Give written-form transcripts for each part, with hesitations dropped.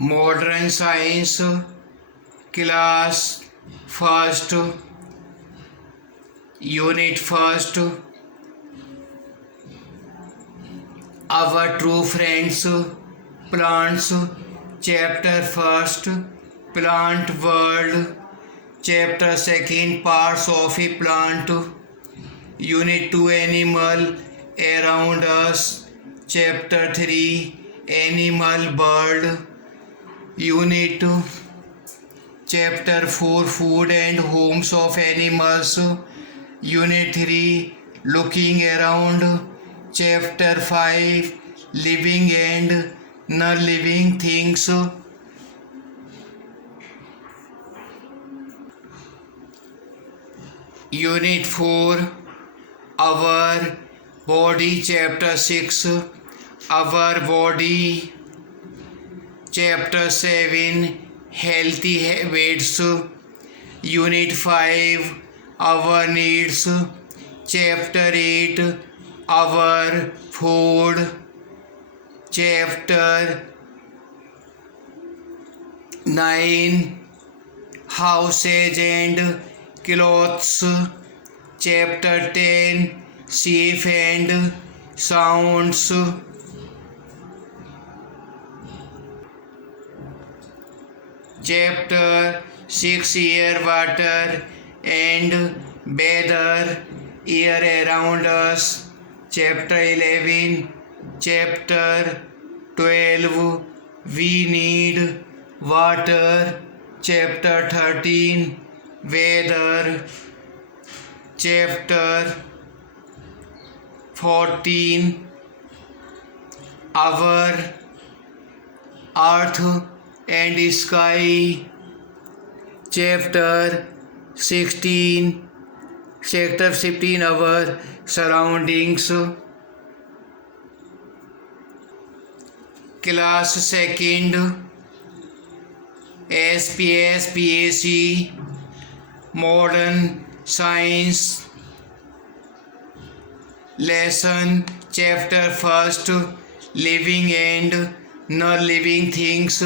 Modern Science, Class First, Unit First, Our True Friends, Plants, Chapter First, Plant World, Chapter Second, Parts of a Plant, Unit 2, Animal Around Us, Chapter 3, Animal Bird, Unit 2, Chapter 4, Food and Homes of Animals, Unit 3, Looking Around, Chapter 5, Living and Non-Living Things, Unit 4, Our Body, Chapter 6, Our Body, Chapter 7, Healthy Habits, Unit 5, Our Needs, Chapter 8, Our Food, Chapter 9, Houses and Clothes, Chapter 10, Safe and Sounds, Chapter 6, Air, Water and Weather, Air Around Us, Chapter 11, Chapter 12, We Need Water, Chapter 13, Weather, Chapter 14, Our Earth and Sky, Chapter 16, Chapter 15, Our Surroundings, Class Second, SPS, PAC, Modern Science, Lesson, Chapter 1, Living and Non-Living Things,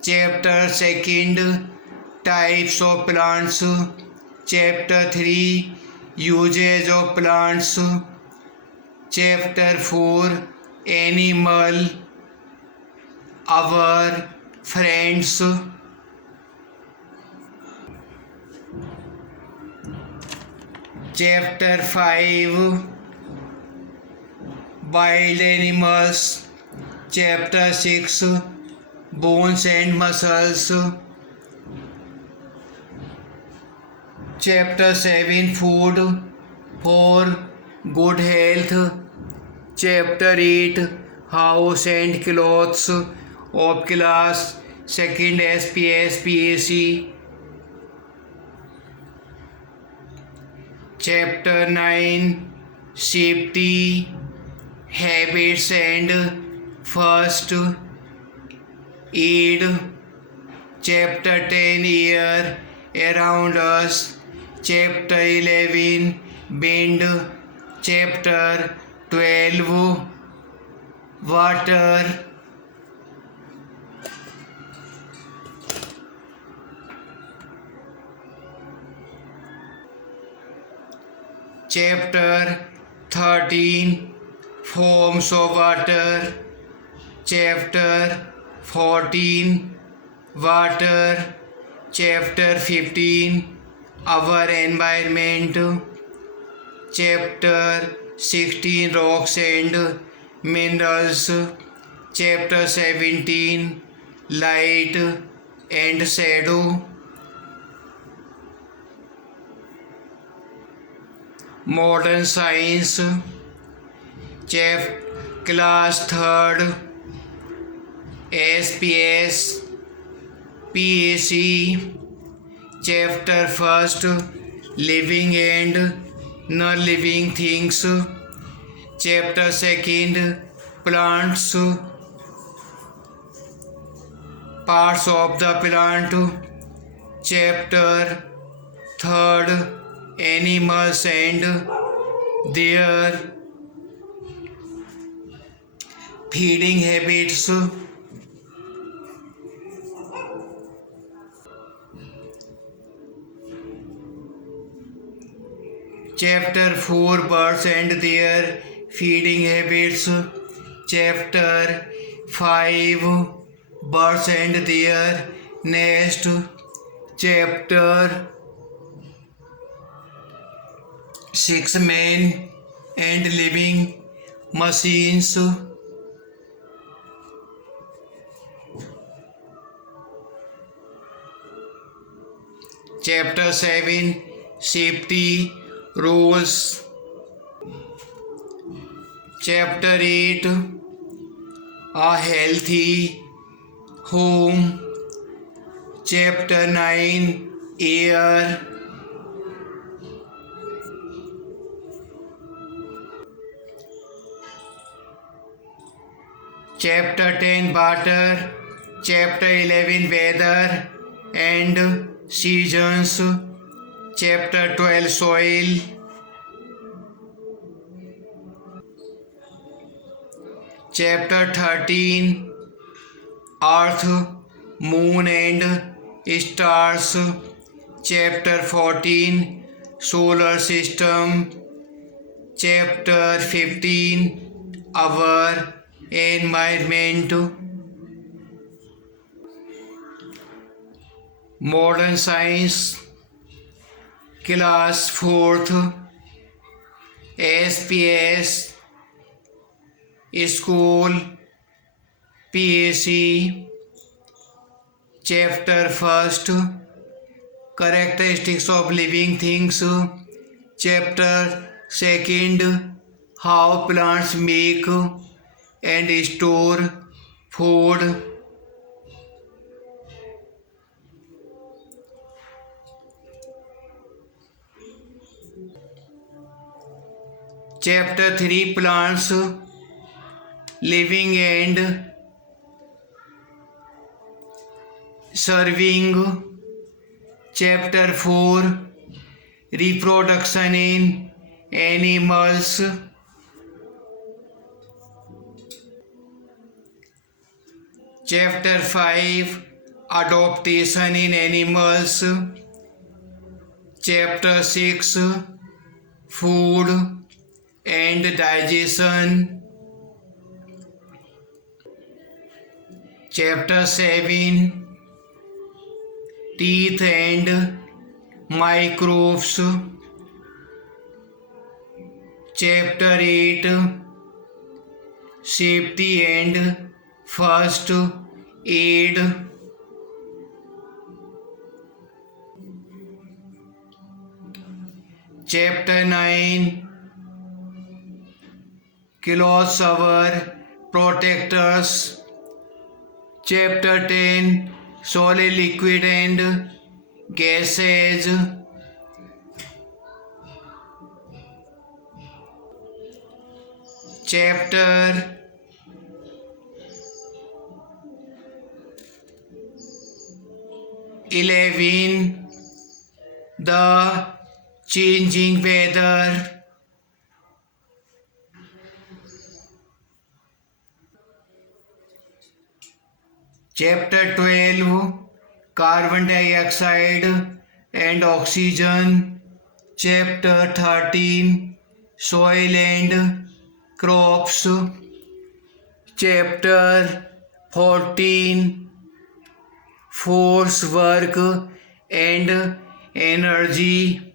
Chapter 2, Types of Plants, Chapter 3, Uses of Plants, Chapter 4, Animal, Our Friends, Chapter 5, Wild Animals, Chapter 6, Bones and Muscles, Chapter 7, Food for Good Health, Chapter 8, House and Clothes of Class 2nd SPS PAC, Chapter 9, Safety, Habits and First Aid, Chapter 10, Air Around Us, Chapter 11, Wind, Chapter 12, Water, Chapter 13, Forms of Water, Chapter 14, Water, Chapter 15, Our Environment, Chapter 16, Rocks and Minerals, Chapter 17, Light and Shadow, Modern Science, Class 3rd, SPS, PAC, Chapter 1, Living and Non-Living Things, Chapter 2, Plants, Parts of the Plant, Chapter 3, Animals and their feeding habits, Chapter 4, Birds and Their Feeding Habits. Chapter 5, Birds and Their Nest. Chapter 6, Men and Living Machines. Chapter 7, Safety Rules. Chapter 8, A Healthy Home. Chapter 9, Air. Chapter 10, Water. Chapter 11, Weather and Seasons. Chapter 12, Soil. Chapter 13, Earth, Moon and Stars. Chapter 14, Solar System. Chapter 15, Our Environment. Modern Science. Class 4th, SPS, School, PAC. Chapter 1st, Characteristics of Living Things. Chapter 2nd, How Plants Make and Store Food. Chapter 3, Plants, Living and Serving. Chapter 4, Reproduction in Animals. Chapter 5, Adaptation in Animals. Chapter 6, Food and Digestion. Chapter 7, Teeth and Microbes. Chapter 8, Safety and First Aid. Chapter 9, Clothes Our Protectors. Chapter 10, Solid, Liquid and Gases. Chapter 11, The Changing Weather. Chapter 12, Carbon Dioxide and Oxygen. Chapter 13, Soil and Crops. Chapter 14, Force, Work and Energy.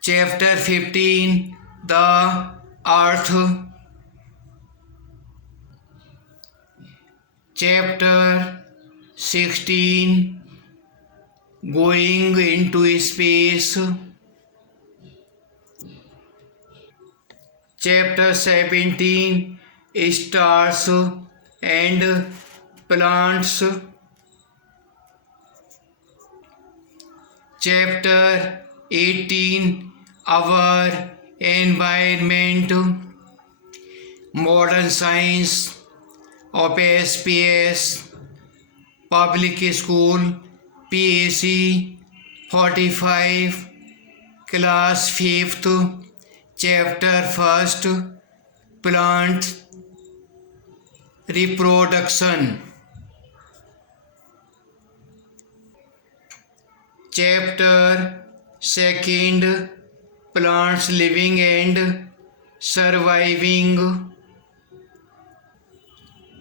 Chapter 15, The Earth. Chapter 16, Going into Space. Chapter 17, Stars and Plants. Chapter 18, Our Environment. Modern Science of SPS, Public School, PAC 45, Class 5th. Chapter 1st, Plant Reproduction. Chapter 2, Plants Living and Surviving.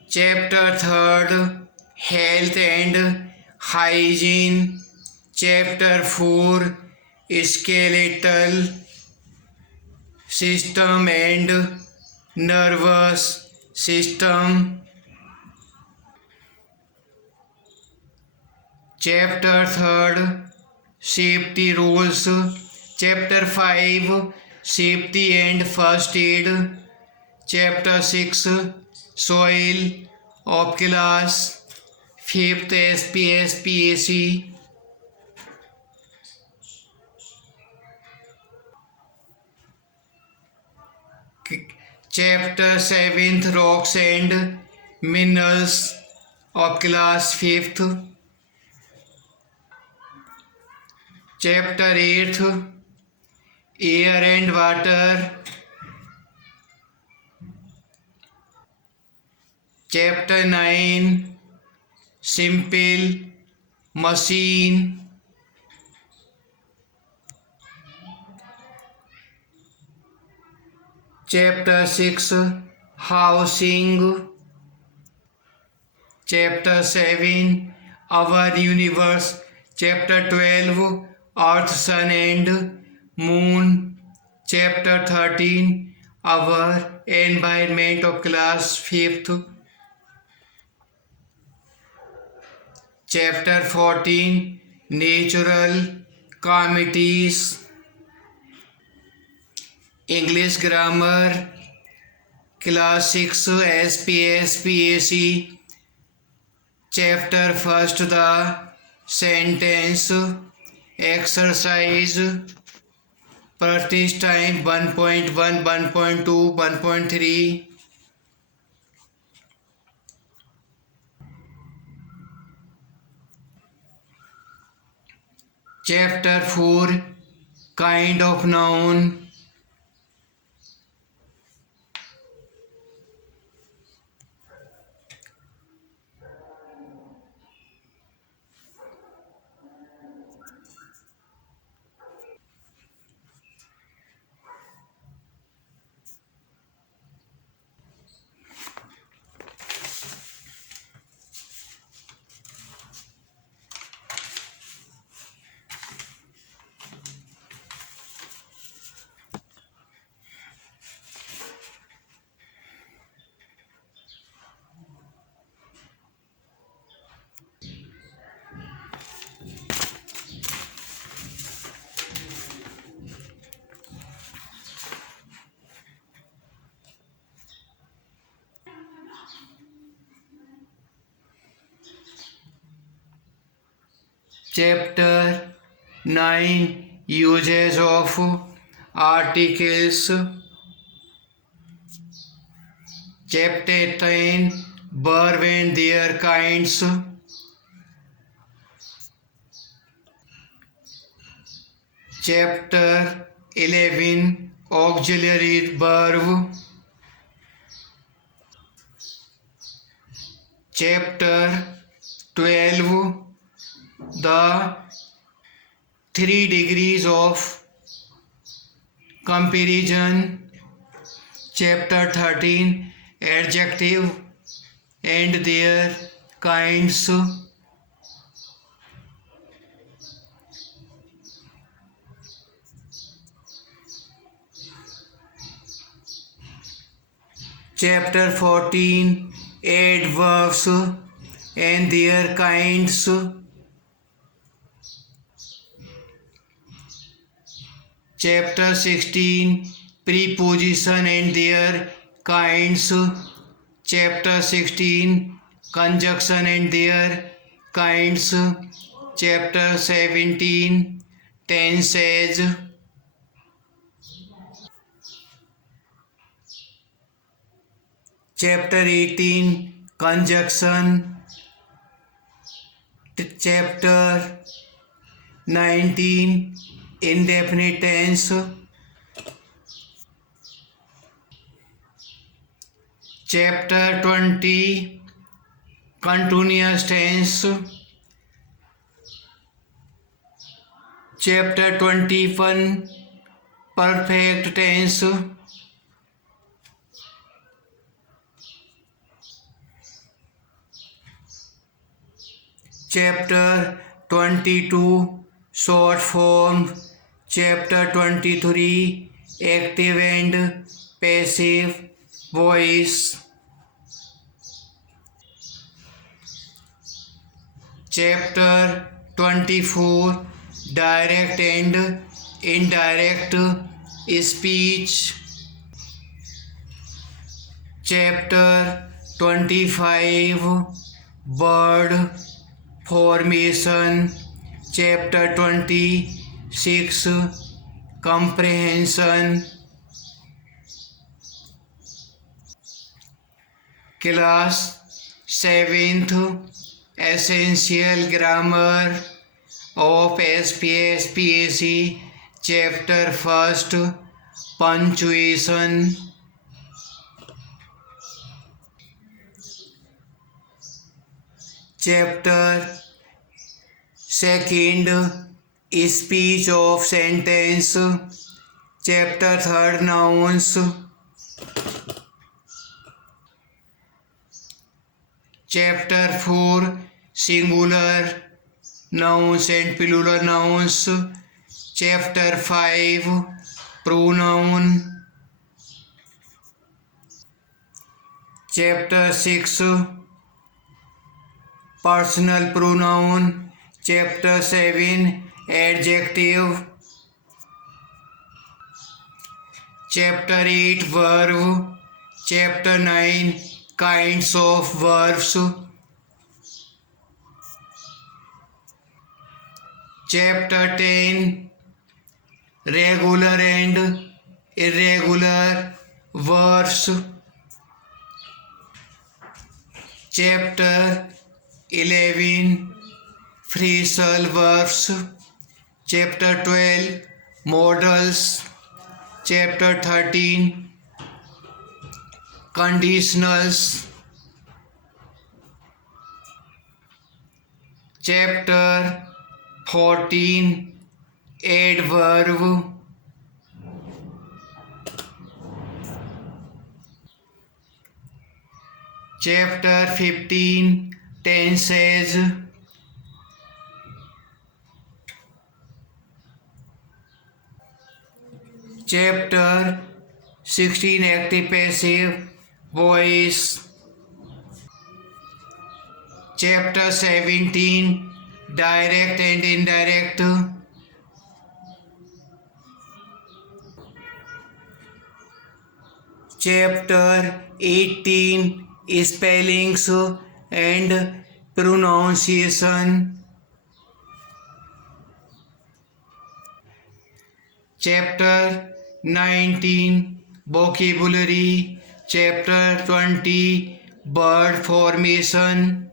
Chapter 3, Health and Hygiene. Chapter 4, Skeletal System and Nervous System. Chapter 3, Safety Rules. Chapter 5, Safety and First Aid. Chapter 6, Soil of Class 5th SPS PAC. Chapter 7th, Rocks and Minerals of Class 5th. Chapter 8th, Air and Water. Chapter 9, Simple Machine. Chapter 6, Housing. Chapter 7, Our Universe. Chapter 12, Earth, Sun and Moon. Chapter 13, Our Environment of Class 5th. Chapter 14, Natural Calamities. English Grammar Class 6 SPS PAC. Chapter 1, The Sentence Exercise. Practice time 1.1, 1.2, 1.3. Chapter 4, Kind of Noun. Chapter 9, Uses of Articles. Chapter 10, Birds and their kinds. Chapter 11, Auxiliary verb. Chapter 12, The 3 degrees of comparison. Chapter 13, Adjective and their kinds. Chapter 14, Adverbs and their kinds. Chapter 16, Preposition and their kinds. Chapter 16, Conjunction and their kinds. Chapter 17, Tenses. Chapter 18, Conjunction. Chapter 19, Indefinite tense. Chapter 20, Continuous tense. Chapter 21 Perfect Tense. Chapter 22 Short Form. Chapter 23 Active and Passive Voice. Chapter 24 Direct and Indirect Speech. Chapter 25 Word Formation. Chapter 26 Comprehension. Class 7th Essential Grammar of SPS PAC. Chapter 1st Punctuation. Chapter 2nd Speech of Sentence. Chapter 3rd Nouns. Chapter 4 Singular Nouns and Plural Nouns. Chapter 5 Pronoun. Chapter 6 Personal Pronoun. Chapter 7 Adjective. Chapter 8 Verb. Chapter 9 Kinds of Verbs. Chapter 10 Regular and Irregular Verbs. Chapter 11 Phrasal Verbs. Chapter 12 Modals. Chapter 13 Conditionals. Chapter 14 Adverb. Chapter 15 Tenses. Chapter 16 Active Passive Voice. Chapter 17 Direct and Indirect. Chapter 18 Spellings and Pronunciation. Chapter 19 Vocabulary. Chapter 20 Word Formation.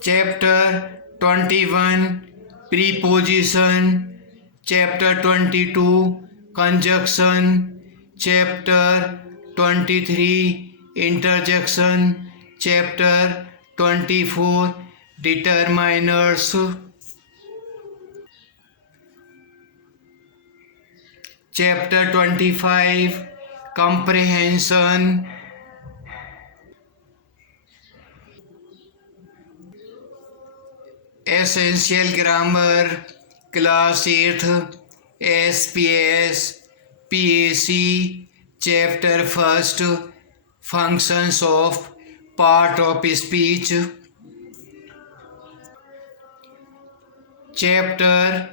Chapter 21 Preposition. Chapter 22 Conjunction. Chapter 23 Interjection. Chapter 24 Determiners. Chapter 25 Comprehension. Essential Grammar Class 8th SPS PAC. Chapter 1st Functions of Part of Speech. Chapter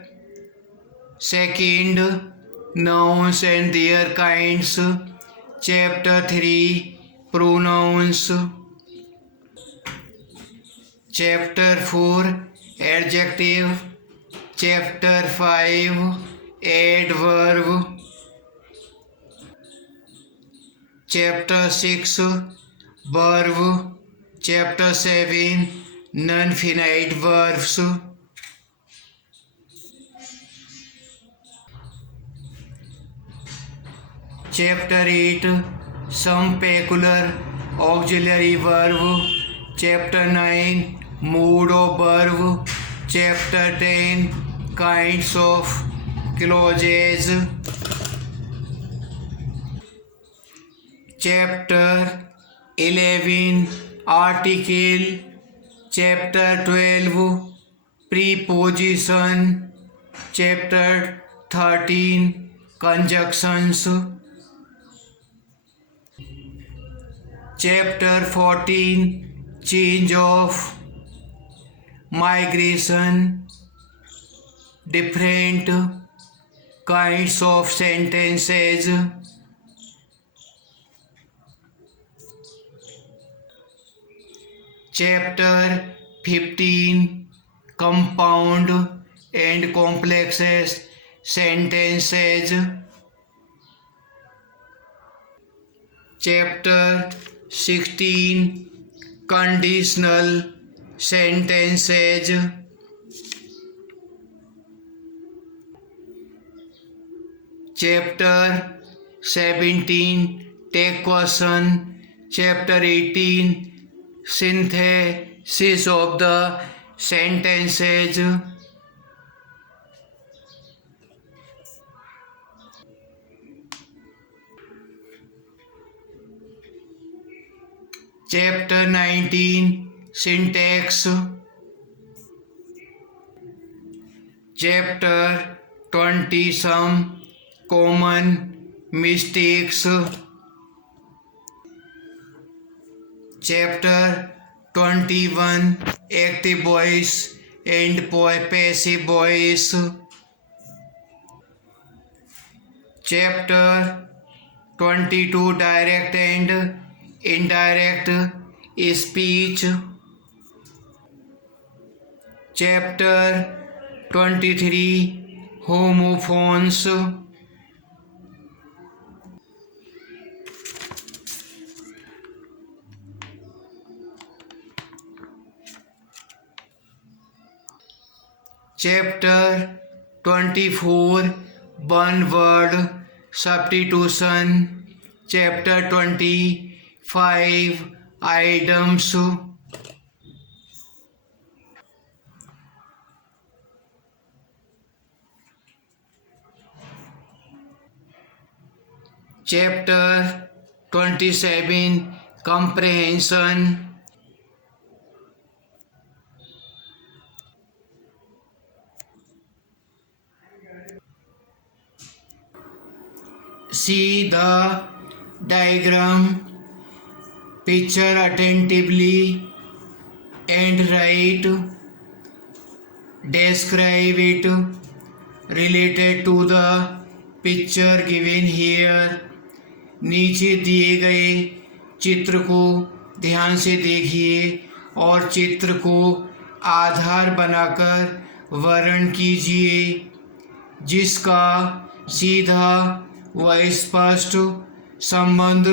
2nd Nouns and their kinds. Chapter 3 Pronouns. Chapter 4 Adjective. Chapter 5 Adverb. Chapter 6 Verb. Chapter 7 Non-finite verbs. Chapter 8 Some peculiar auxiliary verb. Chapter 9 mood of verb. Chapter 10 kinds of clauses. Chapter 11 article. Chapter 12 preposition. Chapter 13 conjunctions. Chapter 14 change of. Migration. Different kinds of sentences. Chapter 15 compound and complex sentences. Chapter 16 conditional sentences. Chapter 17 take question. Chapter 18 synthesis of the sentences. Chapter 19 syntax. Chapter 20 some common mistakes. Chapter 21 active voice and passive voice. Chapter 22 direct and indirect speech. Chapter 23 homophones. Chapter 24 one word substitution. Chapter 25 items. Chapter 27 comprehension. See the diagram, picture attentively and write. Describe it related to the picture given here. नीचे दिए गए चित्र को ध्यान से देखिए और चित्र को आधार बनाकर वर्णन कीजिए जिसका सीधा व स्पष्ट संबंध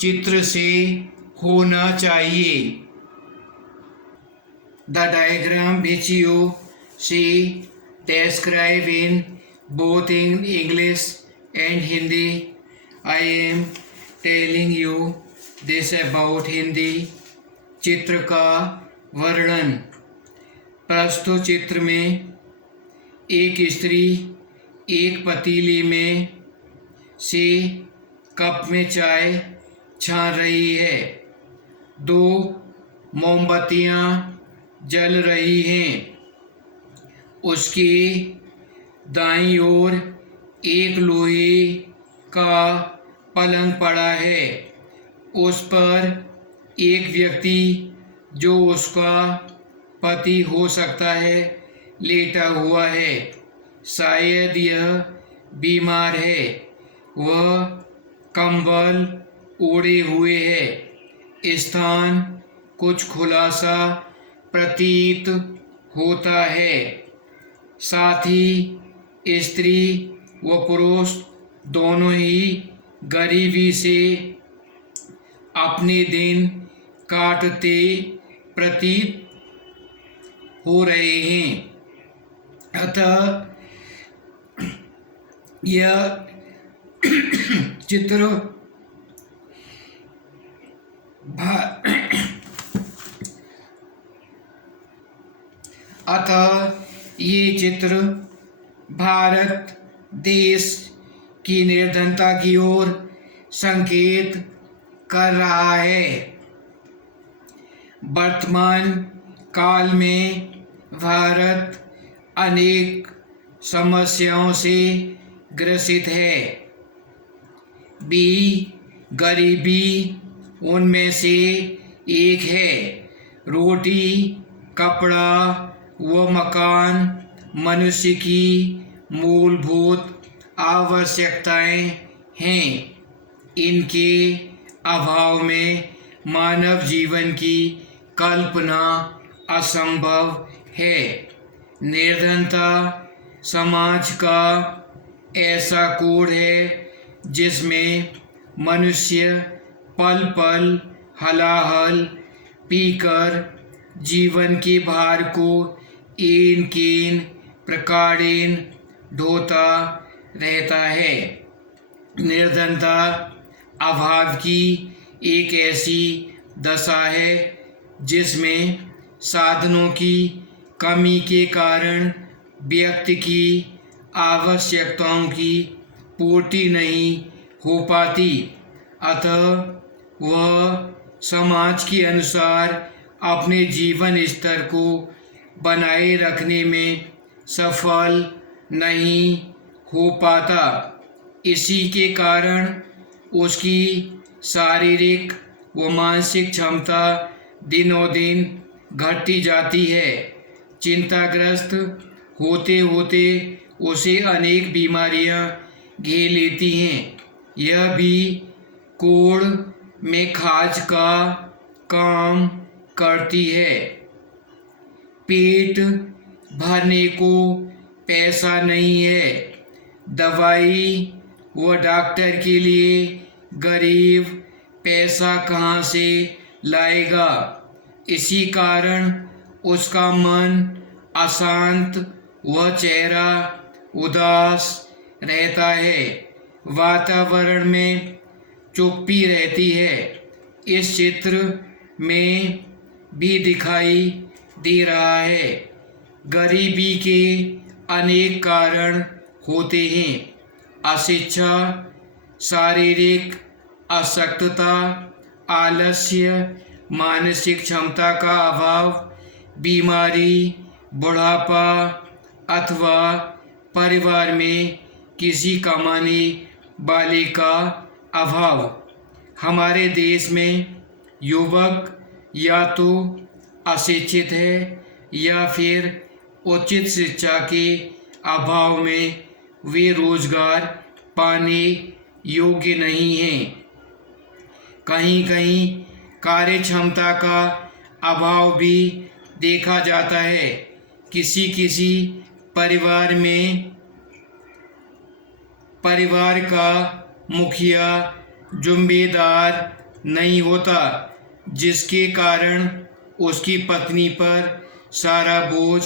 चित्र से होना चाहिए. The diagram which you see described in both in English and Hindi. I am telling you this about Hindi. चित्र का वर्णन. प्रस्तुत चित्र में एक स्त्री एक पतीले में से कप में चाय छान रही है. दो मोमबत्तियां जल रही हैं. उसके दाईं ओर एक लोहे का पलंग पड़ा है. उस पर एक व्यक्ति जो उसका पति हो सकता है लेटा हुआ है. शायद यह बीमार है. वह कंबल ओढ़े हुए है. स्थान कुछ खुला सा प्रतीत होता है. साथ ही स्त्री व पुरुष दोनों ही गरीबी से अपने दिन काटते प्रतीत हो रहे हैं. अतः यह चित्र अतः ये चित्र भारत देश की निर्धनता की ओर संकेत कर रहा है। वर्तमान काल में भारत अनेक समस्याओं से ग्रसित है। गरीबी उनमें से एक है। रोटी, कपड़ा व मकान मनुष्य की मूलभूत आवश्यकताएं हैं। इनके अभाव में मानव जीवन की कल्पना असंभव है। निर्धनता समाज का ऐसा कोड है जिसमें मनुष्य पल पल हलाहल पीकर जीवन के भार को एन केन प्रकारेण ढोता रहता है। निर्धनता अभाव की एक ऐसी दशा है जिसमें साधनों की कमी के कारण व्यक्ति की आवश्यकताओं की पूर्ति नहीं हो पाती, अतः वह समाज के अनुसार अपने जीवन स्तर को बनाए रखने में सफल नहीं हो पाता। इसी के कारण उसकी शारीरिक व मानसिक क्षमता दिनों दिन घटती जाती है। चिंताग्रस्त होते होते उसे अनेक बीमारियां घेर लेती हैं। यह भी कोड़ में खाज का काम करती है। पेट भरने को पैसा नहीं है, दवाई व डॉक्टर के लिए गरीब पैसा कहाँ से लाएगा। इसी कारण उसका मन अशांत व चेहरा उदास रहता है। वातावरण में चुप्पी रहती है। इस चित्र में भी दिखाई दे रहा है। गरीबी के अनेक कारण होते हैं। अशिक्षा, शारीरिक अशक्तता, आलस्य, मानसिक क्षमता का अभाव, बीमारी, बुढ़ापा अथवा परिवार में किसी कमाने वाले का अभाव। हमारे देश में युवक या तो अशिक्षित है या फिर उचित शिक्षा के अभाव में वे रोजगार पाने योग्य नहीं हैं। कहीं कहीं कार्य क्षमता का अभाव भी देखा जाता है। किसी किसी परिवार में परिवार का मुखिया जिम्मेदार नहीं होता, जिसके कारण उसकी पत्नी पर सारा बोझ